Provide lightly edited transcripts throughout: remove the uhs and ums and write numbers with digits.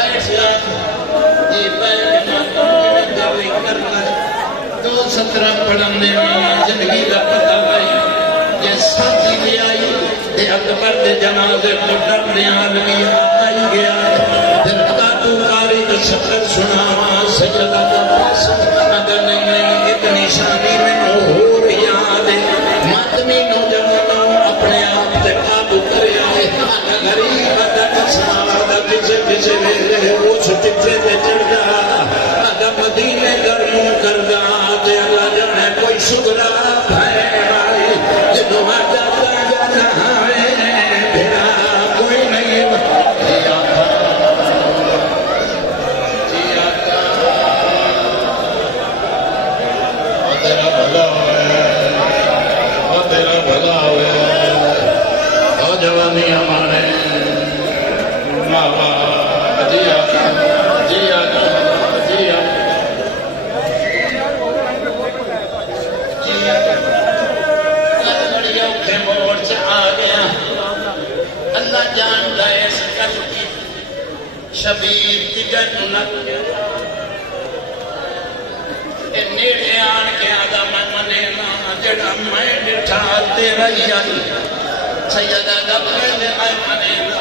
بیٹھ جا یہ بیٹھ جا دعوی کرنا 217 پڑھنے میں زندگی کا پتہ بھائی یہ ساتھی بھی آئی تے اکبر دے جنازے کو ڈر دیا لگی آئی گیا پھر کاتو کاری کا شکر سناوا سیدہ کا پاس اگر نہیں ایک نشانی میں ہو یاد ماتمی نوجوانوں اپنے آپ تے قابو کرے آئے غریب ادا سمادا کسے میرے وہ چھٹے تے چڑھ جا ادا مدینے گرموں کر دا تے اللہ جانے کوئی شکرہ بھائے بھائی جدو آجا جانا ہے بھیرا کوئی نہیں جوانی ہمارے ماما جیا جیا جیا بڑی اوکھے موڑ سے آ گیا اللہ جان گئے سکر کی شبیر تجن لگ نیڑے آن کے آدھا میں منینا جڑا میں ڈٹھا تیرا ہی آئی سیدہ دبھے لے آئے منینا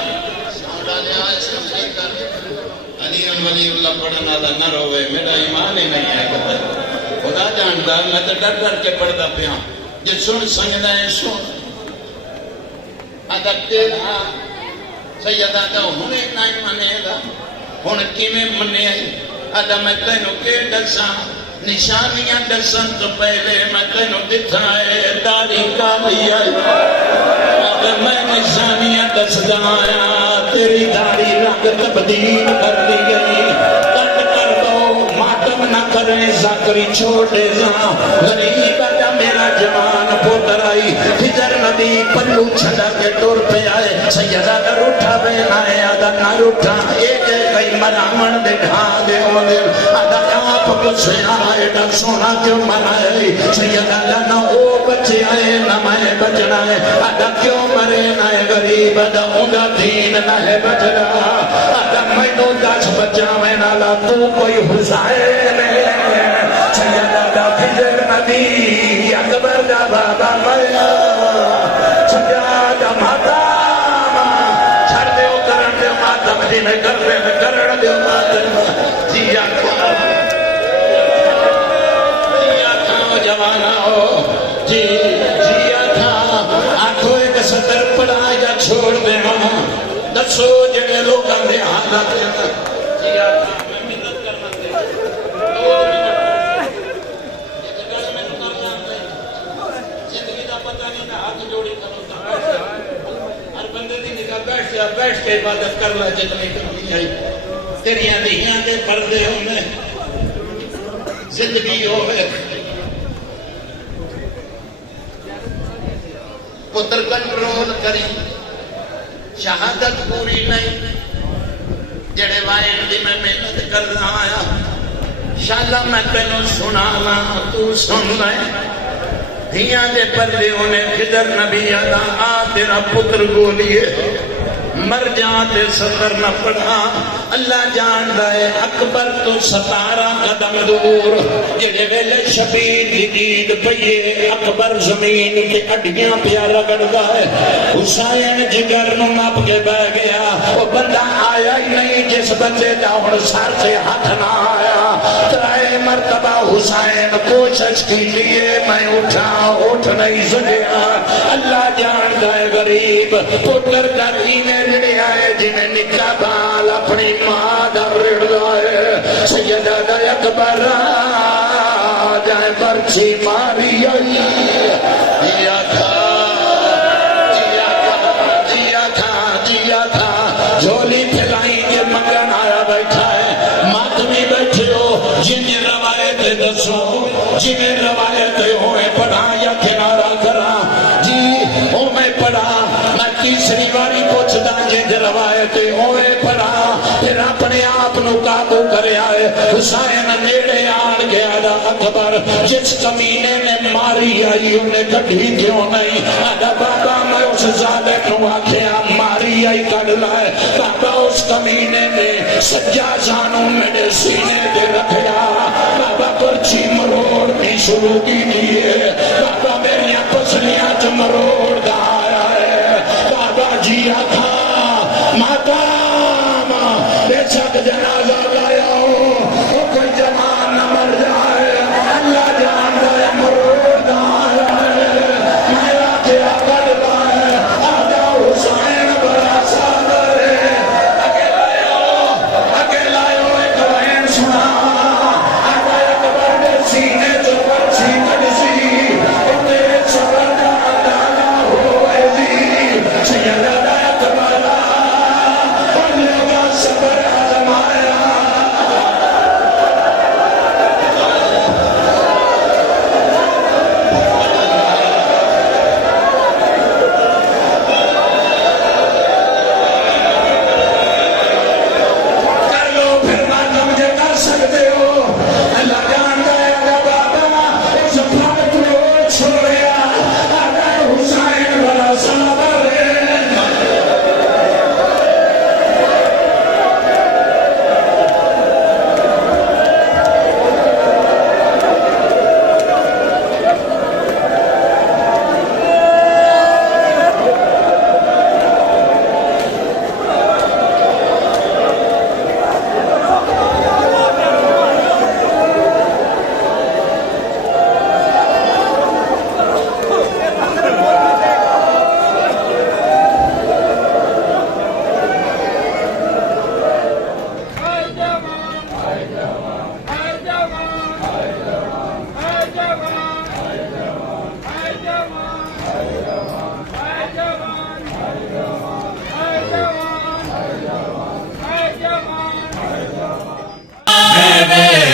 سامڑا لے آئے سمجھے کر علی ولی اللہ پڑھنا دا نہ روے میرا ایمان ہی نہیں ہے خدا جانتا میں تو ڈر ڈر کے پڑھتا پیا جی سن سنگنا ہے سن ادھر تیرا سیدہ دا ہونے نہیں منے گا ہون کیویں منے آئی ادھا میں تینوں کے ڈساں نشانیاں ڈسن تو پہلے میں تینوں دکھائے داری کالی آئی اگر میں نشانیاں ڈس دایا تیری داری رنگ تبدیل کر دی گئی کٹ کر دو ماتم نہ کریں زاکری چھوڑے جاں غریب آجا میرا جوان پوتر آئی ہجر نبی پلو چھڑا کے دور پہ آئے سیدہ در اٹھا بین آئے آدھا نہ اٹھا ایک کئی مرامن دکھا دے ہونے آدھا آپ کو سینا آئے ڈا سونا کیوں منائے سیدہ لنا او بچے آئے نہ میں بچنا ہے آدھا کیوں مرے نہ غریب آدھا اونگا دین نہ ہے بچنا آدھا میں نو داس بچا میں نالا تو کوئی حسین سیدہ دا فجر نبی اکبر دا بابا میا سجادہ ماتا چھڑ دیو کرن دیو ماتا مدینہ کرن دیو ماتا جیا کھاؤ جوانا ہو جی جیا کھا آنکھوں ایک سطر پڑھا یا چھوڑ دے ماں دسو جنہیں لوگ اندے حالات جیا کھا میں مدد کرنا دے زندگی دا پتہ نہیں نہ ہاتھ جوڑی کرو ہر بندے دی نگاہ بیٹھ کے عبادت کر لا جتنی کرنی آئی تیریاں دیہاں دے پردے ہونے زندگی ہوئے پتر کنٹرول کری شہادت پوری نہیں جڑے وائن دی میں محنت کرنا آیا شاءاللہ میں تینوں سنانا تو سن لے دھیاں دے پردے ہونے خضر نبی آ تیرا پتر گولیے مر جاتے سطر نہ پڑھا اللہ جان دائے اکبر تو 17 قدم دور جڑے ویلے شبیر دی دید پئیے اکبر زمین کے اڈیاں پیارا کردا ہے حسین جگر نو ناپ کے بہ گیا وہ بندہ آیا ہی نہیں جس بندے دا ہن سر سے ہاتھ نہ آیا ترائے مرتبہ حسین کوشش کی لیے میں اٹھ نہیں سکیا اللہ جان دائے غریب پتر کا دینے لڑے آئے جنہیں نکا بال اپنی ماں دا رڑ دائے سیدہ دا اکبر جائے برچی ماری آئی جیا تھا جیا تھا جیا تھا جھولی پھیلائی کے مگن آیا بیٹھا ہے ماتمی بیٹھے ہو جنہیں روایت دسو جنہیں روایت ہوئے پڑھا یا کنارہ کرا جی او میں پڑھا میں تیسری باری پوچھتا جنہیں روایت ہوئے پڑھا پھر اپنے آپ نو قابو کرے آئے حسین نیڑے آن گیا دا اکبر جس کمینے نے ماری آئی انہیں کٹھی کیوں نہیں آدھا بابا میں اس ظالم نو آکھیا ماری آئی کڑ لائے بابا اس کمینے نے سجا جانو میرے سینے دے رکھیا بابا پرچی مروڑنی شروع کی دیئے بابا میری پسلیاں چ مروڑ دا آیا ہے بابا جیا تھا ماتام بے شک جنازہ لایا ہو وہ کوئی جوان نہ مر جائے اللہ جان دے مروڑ دا آیا ہے میرا کیا قلبہ ہے آجا حسین بڑا صادر ہے اکیلا ایک وین سنا آجا اکبر دے سینے جو پرچی کڑسی وہ تیرے صبر کا دانا ہوئے دی سیدہ اکبر اور لوگا صبر آزمایا کر لو پھر نہ مجھے کر سکتے ہو اللہ جان گیا گا بابا اس فقط کو چھوڑیا آگا حسین بڑا صابر ہے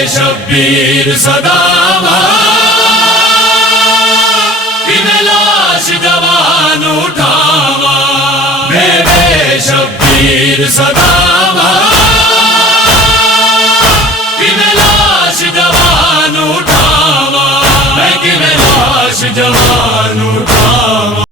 شبیر صداوا لاش جوان اٹھاوا میرے شبیر صداوا لاش جوان اٹھاوا میں لاش جوان اٹھاوا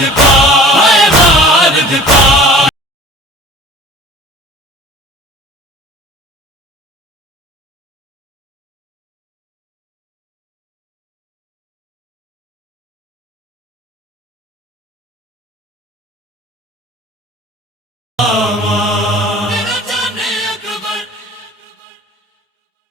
تاج پا